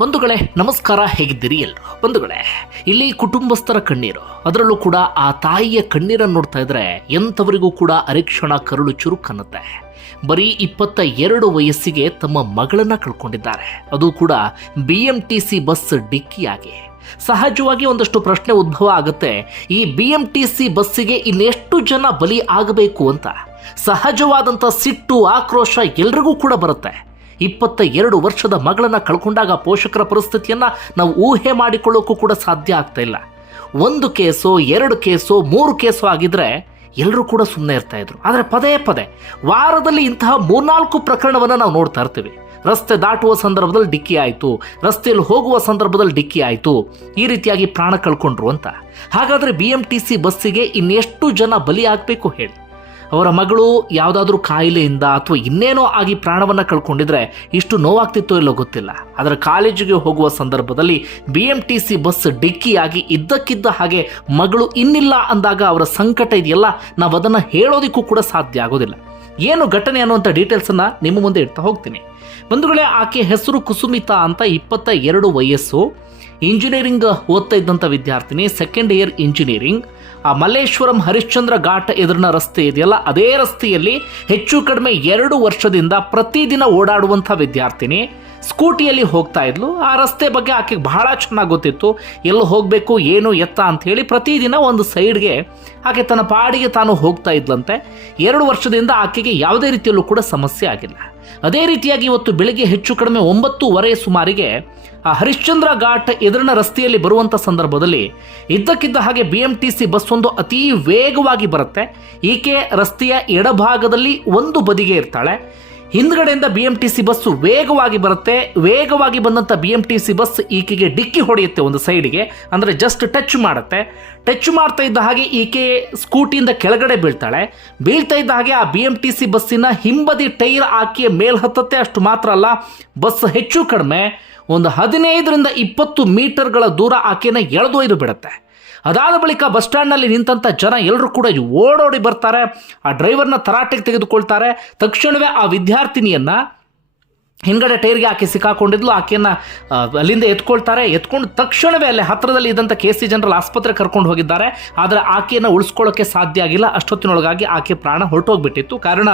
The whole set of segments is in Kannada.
ಬಂಧುಗಳೇ ನಮಸ್ಕಾರ, ಹೇಗಿದ್ದೀರಿ ಎಲ್ಲರೂ? ಬಂಧುಗಳೇ, ಇಲ್ಲಿ ಕುಟುಂಬಸ್ಥರ ಕಣ್ಣೀರು, ಅದರಲ್ಲೂ ಕೂಡ ಆ ತಾಯಿಯ ಕಣ್ಣೀರನ್ನು ನೋಡ್ತಾ ಇದ್ರೆ ಎಂಥವರಿಗೂ ಕೂಡ ಅರೆಕ್ಷಣ ಕರುಳು ಚುರುಕನ್ನುತ್ತೆ. ಬರೀ 22 ವಯಸ್ಸಿಗೆ ತಮ್ಮ ಮಗಳನ್ನ ಕಳ್ಕೊಂಡಿದ್ದಾರೆ, ಅದು ಕೂಡ BMTC ಬಸ್ ಡಿಕ್ಕಿಯಾಗಿ. ಸಹಜವಾಗಿ ಒಂದಷ್ಟು ಪ್ರಶ್ನೆ ಉದ್ಭವ ಆಗುತ್ತೆ, ಈ BMTC ಬಸ್ಸಿಗೆ ಇನ್ನೆಷ್ಟು ಜನ ಬಲಿ ಆಗಬೇಕು ಅಂತ. ಸಹಜವಾದಂಥ ಸಿಟ್ಟು, ಆಕ್ರೋಶ ಎಲ್ರಿಗೂ ಕೂಡ ಬರುತ್ತೆ. 22 ವರ್ಷದ ಮಗಳನ್ನ ಕಳ್ಕೊಂಡಾಗ ಪೋಷಕರ ಪರಿಸ್ಥಿತಿಯನ್ನ ನಾವು ಊಹೆ ಮಾಡಿಕೊಳ್ಳೋಕ್ಕೂ ಕೂಡ ಸಾಧ್ಯ ಆಗ್ತಾ ಇಲ್ಲ. 1 ಕೇಸೋ 2 ಕೇಸೋ 3 ಕೇಸೋ ಆಗಿದ್ರೆ ಎಲ್ಲರೂ ಕೂಡ ಸುಮ್ಮನೆ ಇರ್ತಾ ಇದ್ರು. ಆದರೆ ಪದೇ ಪದೇ ವಾರದಲ್ಲಿ ಇಂತಹ 3-4 ಪ್ರಕರಣವನ್ನು ನಾವು ನೋಡ್ತಾ ಇರ್ತೀವಿ. ರಸ್ತೆ ದಾಟುವ ಸಂದರ್ಭದಲ್ಲಿ ಡಿಕ್ಕಿ ಆಯಿತು, ರಸ್ತೆಯಲ್ಲಿ ಹೋಗುವ ಸಂದರ್ಭದಲ್ಲಿ ಡಿಕ್ಕಿ ಆಯಿತು, ಈ ರೀತಿಯಾಗಿ ಪ್ರಾಣ ಕಳ್ಕೊಂಡ್ರು ಅಂತ. ಹಾಗಾದರೆ BMTC ಬಸ್ಸಿಗೆ ಇನ್ನೆಷ್ಟು ಜನ ಬಲಿ ಆಗಬೇಕು ಹೇಳಿ? ಅವರ ಮಗಳು ಯಾವುದಾದ್ರೂ ಕಾಯಿಲೆಯಿಂದ ಅಥವಾ ಇನ್ನೇನೋ ಆಗಿ ಪ್ರಾಣವನ್ನು ಕಳ್ಕೊಂಡಿದ್ರೆ ಇಷ್ಟು ನೋವಾಗ್ತಿತ್ತೋ ಇಲ್ಲೋ ಗೊತ್ತಿಲ್ಲ. ಆದರೆ ಕಾಲೇಜಿಗೆ ಹೋಗುವ ಸಂದರ್ಭದಲ್ಲಿ BMTC ಬಸ್ ಡಿಕ್ಕಿಯಾಗಿ ಇದ್ದಕ್ಕಿದ್ದ ಹಾಗೆ ಮಗಳು ಇನ್ನಿಲ್ಲ ಅಂದಾಗ ಅವರ ಸಂಕಟ ಇದೆಯಲ್ಲ, ನಾವು ಅದನ್ನು ಹೇಳೋದಕ್ಕೂ ಕೂಡ ಸಾಧ್ಯ ಆಗೋದಿಲ್ಲ. ಏನು ಘಟನೆ ಅನ್ನುವಂಥ ಡೀಟೇಲ್ಸನ್ನು ನಿಮ್ಮ ಮುಂದೆ ಇಡ್ತಾ ಹೋಗ್ತೀನಿ. ಬಂಧುಗಳೇ, ಆಕೆ ಹೆಸರು ಕುಸುಮಿತಾ ಅಂತ, 22 ವಯಸ್ಸು, ಇಂಜಿನಿಯರಿಂಗ್ ಓದ್ತಾ ಇದ್ದಂಥ ವಿದ್ಯಾರ್ಥಿನಿ, 2nd ಇಯರ್ ಇಂಜಿನಿಯರಿಂಗ್. ಆ ಮಲ್ಲೇಶ್ವರಂ ಹರಿಶ್ಚಂದ್ರ ಘಾಟ್ ಎದುರಿನ ರಸ್ತೆ ಇದೆಯಲ್ಲ, ಅದೇ ರಸ್ತೆಯಲ್ಲಿ ಹೆಚ್ಚು ಕಡಿಮೆ 2 ವರ್ಷದಿಂದ ಪ್ರತಿದಿನ ಓಡಾಡುವಂಥ ವಿದ್ಯಾರ್ಥಿನಿ. ಸ್ಕೂಟಿಯಲ್ಲಿ ಹೋಗ್ತಾ ಇದ್ಲು. ಆ ರಸ್ತೆ ಬಗ್ಗೆ ಆಕೆಗೆ ಬಹಳ ಚೆನ್ನಾಗಿ ಗೊತ್ತಿತ್ತು, ಎಲ್ಲ ಹೋಗಬೇಕು ಏನು ಎತ್ತ ಅಂಥೇಳಿ ಪ್ರತಿದಿನ ಒಂದು ಸೈಡ್ಗೆ ಆಕೆ ತನ್ನ ಪಾಡಿಗೆ ತಾನು ಹೋಗ್ತಾ ಇದ್ಲಂತೆ. 2 ವರ್ಷದಿಂದ ಆಕೆಗೆ ಯಾವುದೇ ರೀತಿಯಲ್ಲೂ ಕೂಡ ಸಮಸ್ಯೆ ಆಗಿಲ್ಲ. ಅದೇ ರೀತಿಯಾಗಿ ಇವತ್ತು ಬೆಳಗ್ಗೆ ಹೆಚ್ಚು ಕಡಿಮೆ 9:30 ಸುಮಾರಿಗೆ ಆ ಹರಿಶ್ಚಂದ್ರ ಘಾಟ್ ಎದುರಿನ ರಸ್ತೆಯಲ್ಲಿ ಬರುವಂಥ ಸಂದರ್ಭದಲ್ಲಿ ಇದ್ದಕ್ಕಿದ್ದ ಹಾಗೆ BMTC ಬಸ್ ಒಂದು ಅತಿ ವೇಗವಾಗಿ ಬರುತ್ತೆ. ಈಕೆ ರಸ್ತೆಯ ಎಡಭಾಗದಲ್ಲಿ ಒಂದು ಬದಿಗೆ ಇರ್ತಾಳೆ. ಹಿಂದ್ಗಡೆಯಿಂದ BMTC ಬಸ್ಸು ವೇಗವಾಗಿ ಬರುತ್ತೆ. ವೇಗವಾಗಿ ಬಂದಂಥ BMTC ಬಸ್ ಈಕೆಗೆ ಡಿಕ್ಕಿ ಹೊಡೆಯುತ್ತೆ ಒಂದು ಸೈಡಿಗೆ, ಅಂದರೆ ಜಸ್ಟ್ ಟಚ್ ಮಾಡುತ್ತೆ. ಟಚ್ ಮಾಡ್ತಾ ಇದ್ದ ಹಾಗೆ ಈಕೆ ಸ್ಕೂಟಿಯಿಂದ ಕೆಳಗಡೆ ಬೀಳ್ತಾಳೆ. ಬೀಳ್ತಾ ಇದ್ದ ಹಾಗೆ ಆ BMTC ಬಸ್ಸಿನ ಹಿಂಬದಿ ಟೈರ್ ಆಕೆಯ ಮೇಲ್ ಹತ್ತತ್ತೆ. ಅಷ್ಟು ಮಾತ್ರ ಅಲ್ಲ, ಬಸ್ ಹೆಚ್ಚು ಕಡಿಮೆ ಒಂದು 15ರಿಂದ 20 ಮೀಟರ್ಗಳ ದೂರ ಆಕೆನ ಎಳೆದೊಯ್ದು ಬಿಡುತ್ತೆ. ಅದಾದ ಬಳಿಕ ಬಸ್ ಸ್ಟ್ಯಾಂಡ್ನಲ್ಲಿ ನಿಂತಂಥ ಜನ ಎಲ್ಲರೂ ಕೂಡ ಓಡೋಡಿ ಬರ್ತಾರೆ. ಆ ಡ್ರೈವರ್ನ ತರಾಟೆಗೆ ತೆಗೆದುಕೊಳ್ತಾರೆ. ತಕ್ಷಣವೇ ಆ ವಿದ್ಯಾರ್ಥಿನಿಯನ್ನ, ಹಿಂಗಡೆ ಟೈರ್ಗೆ ಆಕೆ ಸಿಕ್ಕಾಕೊಂಡಿದ್ಲು, ಆಕೆಯನ್ನು ಅಲ್ಲಿಂದ ಎತ್ಕೊಳ್ತಾರೆ. ಎತ್ಕೊಂಡು ತಕ್ಷಣವೇ ಅಲ್ಲಿ ಹತ್ತಿರದಲ್ಲಿ ಇದ್ದಂಥ KC ಜನರಲ್ ಆಸ್ಪತ್ರೆ ಕರ್ಕೊಂಡು ಹೋಗಿದ್ದಾರೆ. ಆದರೆ ಆಕೆಯನ್ನು ಉಳಿಸ್ಕೊಳ್ಳೋಕ್ಕೆ ಸಾಧ್ಯ ಆಗಿಲ್ಲ. ಅಷ್ಟೊತ್ತಿನೊಳಗಾಗಿ ಆಕೆ ಪ್ರಾಣ ಹೊರಟೋಗ್ಬಿಟ್ಟಿತ್ತು. ಕಾರಣ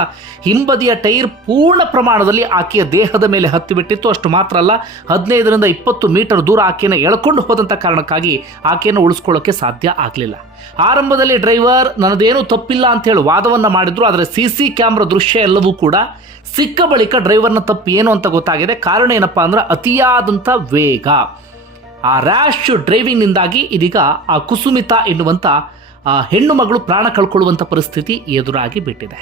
ಹಿಂಬದಿಯ ಟೈರ್ ಪೂರ್ಣ ಪ್ರಮಾಣದಲ್ಲಿ ಆಕೆಯ ದೇಹದ ಮೇಲೆ ಹತ್ತಿಬಿಟ್ಟಿತ್ತು. ಅಷ್ಟು ಮಾತ್ರ ಅಲ್ಲ, 15ರಿಂದ 20 ಮೀಟರ್ ದೂರ ಆಕೆಯನ್ನು ಎಳ್ಕೊಂಡು ಹೋದಂಥ ಕಾರಣಕ್ಕಾಗಿ ಆಕೆಯನ್ನು ಉಳಿಸ್ಕೊಳ್ಳೋಕ್ಕೆ ಸಾಧ್ಯ ಆಗಲಿಲ್ಲ. ಆರಂಭದಲ್ಲಿ ಡ್ರೈವರ್ ನನ್ನದೇನೂ ತಪ್ಪಿಲ್ಲ ಅಂತ ಹೇಳಿ ವಾದವನ್ನು ಮಾಡಿದ್ರು. ಆದರೆ CC ಕ್ಯಾಮ್ರಾ ದೃಶ್ಯ ಎಲ್ಲವೂ ಕೂಡ ಸಿಕ್ಕ ಬಳಿಕ ಡ್ರೈವರ್ನ ತಪ್ಪು ಏನು ಅಂತ ಗೊತ್ತಾಗಿದೆ. ಕಾರಣ ಏನಪ್ಪಾ ಅಂದ್ರೆ ಅತಿಯಾದಂಥ ವೇಗ, ಆ ರ್ಯಾಶ್ ಡ್ರೈವಿಂಗ್ನಿಂದಾಗಿ ಇದೀಗ ಆ ಕುಸುಮಿತಾ ಎನ್ನುವಂಥ ಹೆಣ್ಣು ಮಗಳು ಪ್ರಾಣ ಕಳ್ಕೊಳ್ಳುವಂಥ ಪರಿಸ್ಥಿತಿ ಎದುರಾಗಿ ಬಿಟ್ಟಿದೆ.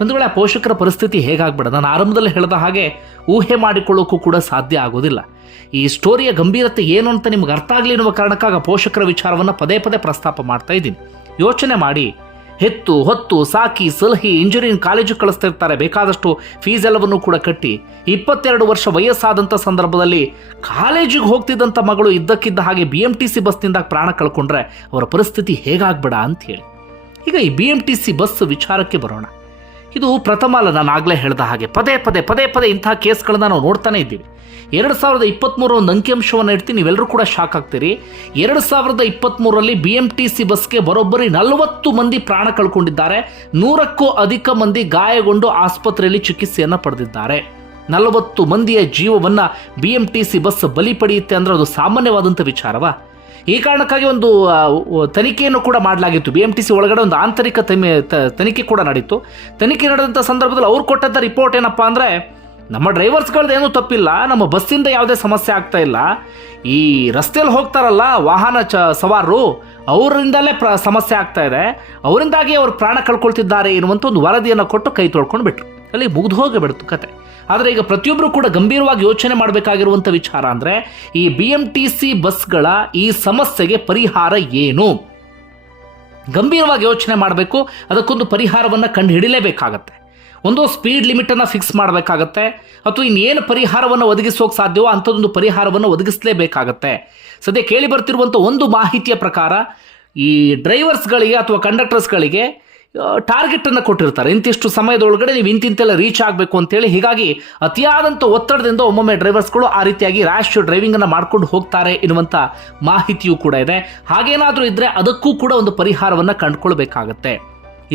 ಒಂದು ವೇಳೆ ಆ ಪೋಷಕರ ಪರಿಸ್ಥಿತಿ ಹೇಗಾಗ್ಬಿಡ, ನಾನು ಆರಂಭದಲ್ಲಿ ಹೇಳಿದ ಹಾಗೆ ಊಹೆ ಮಾಡಿಕೊಳ್ಳೋಕ್ಕೂ ಕೂಡ ಸಾಧ್ಯ ಆಗೋದಿಲ್ಲ. ಈ ಸ್ಟೋರಿಯ ಗಂಭೀರತೆ ಏನು ಅಂತ ನಿಮ್ಗೆ ಅರ್ಥ ಆಗಲಿ ಎನ್ನುವ ಕಾರಣಕ್ಕಾಗಿ ಪೋಷಕರ ವಿಚಾರವನ್ನು ಪದೇ ಪದೇ ಪ್ರಸ್ತಾಪ ಮಾಡ್ತಾ ಇದ್ದೀನಿ. ಯೋಚನೆ ಮಾಡಿ, ಹೆತ್ತು ಹೊತ್ತು ಸಾಕಿ ಸಲಹಿ ಇಂಜಿನಿಯರಿಂಗ್ ಕಾಲೇಜಿಗೆ ಕಳಿಸ್ತಾ ಇರ್ತಾರೆ. ಬೇಕಾದಷ್ಟು ಫೀಸ್ ಎಲ್ಲವನ್ನು ಕೂಡ ಕಟ್ಟಿ 22 ವರ್ಷ ವಯಸ್ಸಾದಂಥ ಸಂದರ್ಭದಲ್ಲಿ ಕಾಲೇಜಿಗೆ ಹೋಗ್ತಿದ್ದಂಥ ಮಗಳು ಇದ್ದಕ್ಕಿದ್ದ ಹಾಗೆ BMTC ಬಸ್ನಿಂದ ಪ್ರಾಣ ಕಳ್ಕೊಂಡ್ರೆ ಅವರ ಪರಿಸ್ಥಿತಿ ಹೇಗಾಗ್ಬೇಡ ಅಂಥೇಳಿ. ಈಗ ಈ BMTC ಬಸ್ ವಿಚಾರಕ್ಕೆ ಬರೋಣ. ಇದು ಪ್ರಥಮ ಅಲ್ಲ, ನಾನು ಆಗಲೇ ಹೇಳಿದ ಹಾಗೆ ಪದೇ ಪದೇ ಇಂತಹ ಕೇಸ್ಗಳನ್ನ ನಾವು ನೋಡ್ತಾನೆ ಇದ್ದೀವಿ. 2023 ಒಂದು ಅಂಕಿಅಂಶವನ್ನು ಇಡ್ತೀನಿ, ನೀವೆಲ್ಲರೂ ಕೂಡ ಶಾಕ್ ಆಗ್ತೀರಿ. 2023ರಲ್ಲಿ BMTC ಬಸ್ಗೆ ಬರೋಬ್ಬರಿ 40 ಮಂದಿ ಪ್ರಾಣ ಕಳ್ಕೊಂಡಿದ್ದಾರೆ. 100ಕ್ಕೂ ಅಧಿಕ ಮಂದಿ ಗಾಯಗೊಂಡು ಆಸ್ಪತ್ರೆಯಲ್ಲಿ ಚಿಕಿತ್ಸೆಯನ್ನು ಪಡೆದಿದ್ದಾರೆ. 40 ಮಂದಿಯ ಜೀವವನ್ನು BMTC ಬಸ್ ಬಲಿ ಪಡೆಯುತ್ತೆ ಅಂದರೆ ಅದು ಸಾಮಾನ್ಯವಾದಂಥ ವಿಚಾರವಾ? ಈ ಕಾರಣಕ್ಕಾಗಿ ಒಂದು ತನಿಖೆಯನ್ನು ಕೂಡ ಮಾಡಲಾಗಿತ್ತು. BMTC ಒಳಗಡೆ ಒಂದು ಆಂತರಿಕ ತನಿಖೆ ಕೂಡ ನಡೀತು. ತನಿಖೆ ನಡೆದಂಥ ಸಂದರ್ಭದಲ್ಲಿ ಅವ್ರು ಕೊಟ್ಟಂಥ ರಿಪೋರ್ಟ್ ಏನಪ್ಪ ಅಂದರೆ, ನಮ್ಮ ಡ್ರೈವರ್ಸ್ಗಳದ್ದೇನೂ ತಪ್ಪಿಲ್ಲ, ನಮ್ಮ ಬಸ್ಸಿಂದ ಯಾವುದೇ ಸಮಸ್ಯೆ ಆಗ್ತಾ ಇಲ್ಲ, ಈ ರಸ್ತೆಯಲ್ಲಿ ಹೋಗ್ತಾರಲ್ಲ ವಾಹನ ಸವಾರರು, ಅವರಿಂದಲೇ ಸಮಸ್ಯೆ ಆಗ್ತಾ ಇದೆ, ಅವರಿಂದಾಗಿ ಅವರು ಪ್ರಾಣ ಕಳ್ಕೊಳ್ತಿದ್ದಾರೆ ಎನ್ನುವಂಥ ಒಂದು ವರದಿಯನ್ನು ಕೊಟ್ಟು ಕೈ ತೊಳ್ಕೊಂಡು ಬಿಟ್ರು. ಅಲ್ಲಿ ಮುಗಿದು ಹೋಗಿಬಿಡ್ತು ಕತೆ. ಆದರೆ ಈಗ ಪ್ರತಿಯೊಬ್ಬರು ಕೂಡ ಗಂಭೀರವಾಗಿ ಯೋಚನೆ ಮಾಡಬೇಕಾಗಿರುವಂಥ ವಿಚಾರ ಅಂದರೆ, ಈ BMTC ಬಸ್ಗಳ ಈ ಸಮಸ್ಯೆಗೆ ಪರಿಹಾರ ಏನು? ಗಂಭೀರವಾಗಿ ಯೋಚನೆ ಮಾಡಬೇಕು. ಅದಕ್ಕೊಂದು ಪರಿಹಾರವನ್ನು ಕಂಡು ಹಿಡಿಲೇಬೇಕಾಗತ್ತೆ. ಒಂದು ಸ್ಪೀಡ್ ಲಿಮಿಟನ್ನು ಫಿಕ್ಸ್ ಮಾಡಬೇಕಾಗತ್ತೆ, ಅಥವಾ ಇನ್ನೇನು ಪರಿಹಾರವನ್ನು ಒದಗಿಸೋಕೆ ಸಾಧ್ಯವೋ ಅಂಥದ್ದೊಂದು ಪರಿಹಾರವನ್ನು ಒದಗಿಸಲೇಬೇಕಾಗತ್ತೆ. ಸದ್ಯ ಕೇಳಿ ಬರ್ತಿರುವಂಥ ಒಂದು ಮಾಹಿತಿಯ ಪ್ರಕಾರ, ಈ ಡ್ರೈವರ್ಸ್ಗಳಿಗೆ ಅಥವಾ ಕಂಡಕ್ಟರ್ಸ್ಗಳಿಗೆ ಟಾರ್ಗೆಟನ್ನು ಕೊಟ್ಟಿರ್ತಾರೆ, ಇಂತಿಷ್ಟು ಸಮಯದೊಳಗಡೆ ನೀವು ಇಂತಿಂತೆಲ್ಲ ರೀಚ್ ಆಗಬೇಕು ಅಂತೇಳಿ. ಹೀಗಾಗಿ ಅತಿಯಾದಂಥ ಒತ್ತಡದಿಂದ ಒಮ್ಮೊಮ್ಮೆ ಡ್ರೈವರ್ಸ್ಗಳು ಆ ರೀತಿಯಾಗಿ ರ್ಯಾಶ್ ಡ್ರೈವಿಂಗನ್ನು ಮಾಡ್ಕೊಂಡು ಹೋಗ್ತಾರೆ ಎನ್ನುವಂಥ ಮಾಹಿತಿಯೂ ಕೂಡ ಇದೆ. ಹಾಗೇನಾದರೂ ಇದ್ದರೆ ಅದಕ್ಕೂ ಕೂಡ ಒಂದು ಪರಿಹಾರವನ್ನು ಕಂಡುಕೊಳ್ಬೇಕಾಗತ್ತೆ.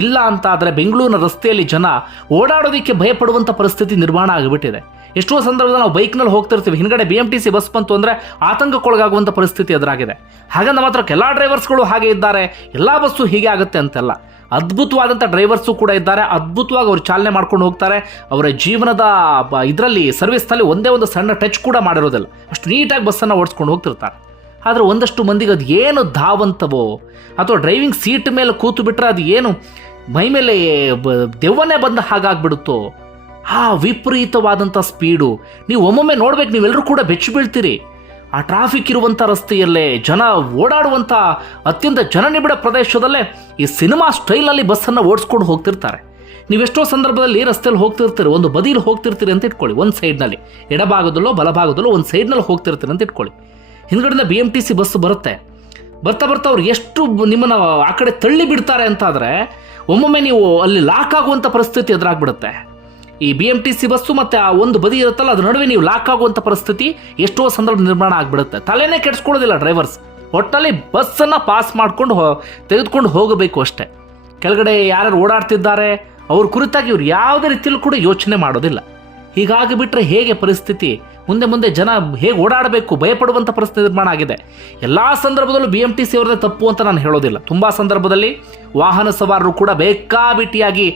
ಇಲ್ಲ ಅಂತ ಆದರೆ ಬೆಂಗಳೂರಿನ ರಸ್ತೆಯಲ್ಲಿ ಜನ ಓಡಾಡೋದಕ್ಕೆ ಭಯಪಡುವಂಥ ಪರಿಸ್ಥಿತಿ ನಿರ್ಮಾಣ ಆಗಿಬಿಟ್ಟಿದೆ. ಎಷ್ಟೋ ಸಂದರ್ಭದಲ್ಲಿ ನಾವು ಬೈಕ್ನಲ್ಲಿ ಹೋಗ್ತಿರ್ತೀವಿ, ಹಿಂದ್ಗಡೆ BMTC ಬಸ್ ಬಂತು ಅಂದರೆ ಆತಂಕಕ್ಕೊಳಗಾಗುವಂಥ ಪರಿಸ್ಥಿತಿ ಎದುರಾಗಿದೆ. ಹಾಗಂದ ಮಾತ್ರ ಎಲ್ಲ ಡ್ರೈವರ್ಸ್ಗಳು ಹಾಗೆ ಇದ್ದಾರೆ, ಎಲ್ಲ ಬಸ್ಸು ಹೀಗೆ ಆಗುತ್ತೆ ಅಂತೆಲ್ಲ. ಅದ್ಭುತವಾದಂಥ ಡ್ರೈವರ್ಸು ಕೂಡ ಇದ್ದಾರೆ, ಅದ್ಭುತವಾಗಿ ಅವರು ಚಾಲನೆ ಮಾಡ್ಕೊಂಡು ಹೋಗ್ತಾರೆ. ಅವರ ಜೀವನದ ಇದರಲ್ಲಿ ಸರ್ವಿಸ್ನಲ್ಲಿ ಒಂದೇ ಒಂದು ಸಣ್ಣ ಟಚ್ ಕೂಡ ಮಾಡಿರೋದಿಲ್ಲ, ಅಷ್ಟು ನೀಟಾಗಿ ಬಸ್ಸನ್ನು ಓಡಿಸ್ಕೊಂಡು ಹೋಗ್ತಿರ್ತಾರೆ. ಆದರೆ ಒಂದಷ್ಟು ಮಂದಿಗೆ ಅದು ಏನು ಧಾವಂತವೋ ಅಥವಾ ಡ್ರೈವಿಂಗ್ ಸೀಟ್ ಮೇಲೆ ಕೂತು ಬಿಟ್ಟರೆ ಅದು ಏನು ಮೈ ಮೇಲೆ ದೆವ್ವನೇ ಬಂದ ಹಾಗಾಗ್ಬಿಡುತ್ತೋ, ಆ ವಿಪರೀತವಾದಂಥ ಸ್ಪೀಡು ನೀವು ಒಮ್ಮೊಮ್ಮೆ ನೋಡ್ಬೇಕು. ನೀವೆಲ್ಲರೂ ಕೂಡ ಬೆಚ್ಚಿ ಬೀಳ್ತೀರಿ. ಆ ಟ್ರಾಫಿಕ್ ಇರುವಂಥ ರಸ್ತೆಯಲ್ಲೇ ಜನ ಓಡಾಡುವಂಥ ಅತ್ಯಂತ ಜನನಿಬಿಡ ಪ್ರದೇಶದಲ್ಲೇ ಈ ಸಿನಿಮಾ ಸ್ಟೈಲಲ್ಲಿ ಬಸ್ಸನ್ನು ಓಡಿಸ್ಕೊಂಡು ಹೋಗ್ತಿರ್ತಾರೆ. ನೀವೆಷ್ಟೋ ಸಂದರ್ಭದಲ್ಲಿ ರಸ್ತೆಯಲ್ಲಿ ಹೋಗ್ತಿರ್ತೀರಿ, ಒಂದು ಬದಿಯಲ್ಲಿ ಹೋಗ್ತಿರ್ತೀರಿ ಅಂತ ಇಟ್ಕೊಳ್ಳಿ, ಒಂದು ಸೈಡ್ನಲ್ಲಿ ಎಡಭಾಗದಲ್ಲೋ ಬಲಭಾಗದಲ್ಲೋ ಒಂದು ಸೈಡ್ನಲ್ಲಿ ಹೋಗ್ತಿರ್ತೀರಿ ಅಂತ ಇಟ್ಕೊಳ್ಳಿ. ಹಿಂದ್ಗಡೆಯಿಂದ BMTC ಬಸ್ ಬರ್ತಾ ಅವ್ರು ಎಷ್ಟು ನಿಮ್ಮನ್ನು ಆ ಕಡೆ ತಳ್ಳಿ ಬಿಡ್ತಾರೆ ಅಂತಾದರೆ ಒಮ್ಮೊಮ್ಮೆ ನೀವು ಅಲ್ಲಿ ಲಾಕ್ ಆಗುವಂಥ ಪರಿಸ್ಥಿತಿ ಎದುರಾಗ್ಬಿಡುತ್ತೆ. ಈ BMTC ಬಸ್ಸು ಮತ್ತು ಆ ಒಂದು ಬದಿ ಇರುತ್ತಲ್ಲ, ಅದ್ರ ನಡುವೆ ನೀವು ಲಾಕ್ ಆಗುವಂಥ ಪರಿಸ್ಥಿತಿ ಎಷ್ಟೋ ಸಂದರ್ಭ ನಿರ್ಮಾಣ ಆಗಿಬಿಡುತ್ತೆ. ತಲೆನೇ ಕೆಡಿಸ್ಕೊಳ್ಳೋದಿಲ್ಲ ಡ್ರೈವರ್ಸ್, ಒಟ್ಟಲ್ಲಿ ಬಸ್ಸನ್ನು ಪಾಸ್ ಮಾಡ್ಕೊಂಡು ತೆಗೆದುಕೊಂಡು ಹೋಗಬೇಕು ಅಷ್ಟೇ. ಕೆಳಗಡೆ ಯಾರು ಓಡಾಡ್ತಿದ್ದಾರೆ ಅವ್ರ ಕುರಿತಾಗಿ ಇವ್ರು ಯಾವುದೇ ರೀತಿಯಲ್ಲೂ ಕೂಡ ಯೋಚನೆ ಮಾಡೋದಿಲ್ಲ. ಹೀಗಾಗಿ ಬಿಟ್ಟರೆ ಹೇಗೆ ಪರಿಸ್ಥಿತಿ, ಮುಂದೆ ಜನ ಹೇಗೆ ಓಡಾಡಬೇಕು, ಭಯಪಡುವಂಥ ಪರಿಸ್ಥಿತಿ ನಿರ್ಮಾಣ ಆಗಿದೆ. ಎಲ್ಲ ಸಂದರ್ಭದಲ್ಲೂ BMTC ಅವರದೇ ತಪ್ಪು ಅಂತ ನಾನು ಹೇಳೋದಿಲ್ಲ. ತುಂಬ ಸಂದರ್ಭದಲ್ಲಿ ವಾಹನ ಸವಾರರು ಕೂಡ ಬೇಕಾಬಿಟ್ಟಿಯಾಗಿ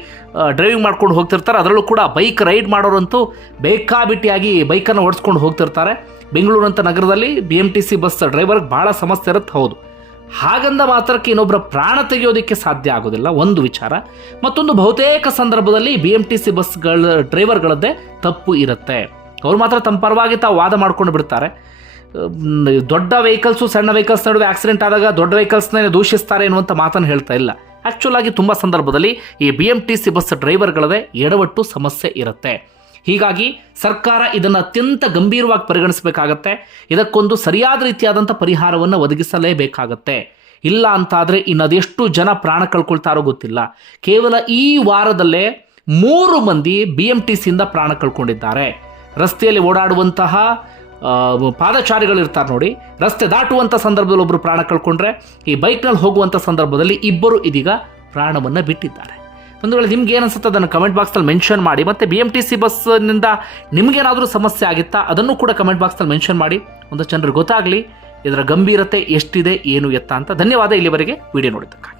ಡ್ರೈವಿಂಗ್ ಮಾಡ್ಕೊಂಡು ಹೋಗ್ತಿರ್ತಾರೆ. ಅದರಲ್ಲೂ ಕೂಡ ಬೈಕ್ ರೈಡ್ ಮಾಡೋರಂತೂ ಬೇಕಾಬಿಟ್ಟಿಯಾಗಿ ಬೈಕನ್ನು ಓಡಿಸ್ಕೊಂಡು ಹೋಗ್ತಿರ್ತಾರೆ. ಬೆಂಗಳೂರಂಥ ನಗರದಲ್ಲಿ BMTC ಬಸ್ ಡ್ರೈವರ್ಗೆ ಭಾಳ ಸಮಸ್ಯೆ ಇರುತ್ತೆ, ಹೌದು. ಹಾಗಂದ ಮಾತ್ರಕ್ಕೆ ಇನ್ನೊಬ್ಬರ ಪ್ರಾಣ ತೆಗೆಯೋದಕ್ಕೆ ಸಾಧ್ಯ ಆಗೋದಿಲ್ಲ, ಒಂದು ವಿಚಾರ. ಮತ್ತೊಂದು, ಬಹುತೇಕ ಸಂದರ್ಭದಲ್ಲಿ BMTC ಬಸ್ಗಳ ಡ್ರೈವರ್ಗಳದ್ದೇ ತಪ್ಪು ಇರುತ್ತೆ. ಅವ್ರು ಮಾತ್ರ ತಮ್ಮ ಪರವಾಗಿ ತಾವು ವಾದ ಮಾಡ್ಕೊಂಡು ಬಿಡ್ತಾರೆ. ದೊಡ್ಡ ವೆಹಿಕಲ್ಸು ಸಣ್ಣ ವೆಹಿಕಲ್ಸ್ ನಡುವೆ ಆಕ್ಸಿಡೆಂಟ್ ಆದಾಗ ದೊಡ್ಡ ವೆಹಿಕಲ್ಸ್ನೇ ದೂಷಿಸ್ತಾರೆ ಎನ್ನುವಂಥ ಮಾತನ್ನು ಹೇಳ್ತಾ ಇಲ್ಲ. ಆ್ಯಕ್ಚುಲ್ ಆಗಿ ತುಂಬ ಸಂದರ್ಭದಲ್ಲಿ ಈ BMTC ಬಸ್ ಡ್ರೈವರ್ಗಳದೇ ಎಡವಟ್ಟು ಸಮಸ್ಯೆ ಇರುತ್ತೆ. ಹೀಗಾಗಿ ಸರ್ಕಾರ ಇದನ್ನು ಅತ್ಯಂತ ಗಂಭೀರವಾಗಿ ಪರಿಗಣಿಸಬೇಕಾಗತ್ತೆ. ಇದಕ್ಕೊಂದು ಸರಿಯಾದ ರೀತಿಯಾದಂಥ ಪರಿಹಾರವನ್ನು ಒದಗಿಸಲೇಬೇಕಾಗತ್ತೆ. ಇಲ್ಲ ಅಂತಾದರೆ ಇನ್ನದೆಷ್ಟು ಜನ ಪ್ರಾಣ ಕಳ್ಕೊಳ್ತಾರೋ ಗೊತ್ತಿಲ್ಲ. ಕೇವಲ ಈ ವಾರದಲ್ಲೇ 3 ಮಂದಿ BMTCಯಿಂದ ಪ್ರಾಣ ಕಳ್ಕೊಂಡಿದ್ದಾರೆ. ರಸ್ತೆಯಲ್ಲಿ ಓಡಾಡುವಂತಹ ಪಾದಚಾರಿಗಳಿರ್ತಾರೆ ನೋಡಿ, ರಸ್ತೆ ದಾಟುವಂಥ ಸಂದರ್ಭದಲ್ಲಿ ಒಬ್ಬರು ಪ್ರಾಣ ಕಳ್ಕೊಂಡ್ರೆ, ಈ ಬೈಕ್ನಲ್ಲಿ ಹೋಗುವಂಥ ಸಂದರ್ಭದಲ್ಲಿ ಇಬ್ಬರು ಇದೀಗ ಪ್ರಾಣವನ್ನು ಬಿಟ್ಟಿದ್ದಾರೆ. ಒಂದು ವೇಳೆ ನಿಮ್ಗೆ ಏನು ಅನ್ಸುತ್ತೆ ಅದನ್ನು ಕಮೆಂಟ್ ಬಾಕ್ಸಲ್ಲಿ ಮೆನ್ಷನ್ ಮಾಡಿ. ಮತ್ತು BMTC ಬಸ್ನಿಂದ ನಿಮಗೇನಾದರೂ ಸಮಸ್ಯೆ ಆಗಿತ್ತಾ ಅದನ್ನು ಕೂಡ ಕಮೆಂಟ್ ಬಾಕ್ಸಲ್ಲಿ ಮೆನ್ಷನ್ ಮಾಡಿ. ಒಂದು ಜನರಿಗೆ ಗೊತ್ತಾಗಲಿ ಇದರ ಗಂಭೀರತೆ ಎಷ್ಟಿದೆ ಏನು ಎತ್ತ ಅಂತ. ಧನ್ಯವಾದ ಇಲ್ಲಿವರೆಗೆ ವಿಡಿಯೋ ನೋಡಿದ್ದಕ್ಕಾಗಿ.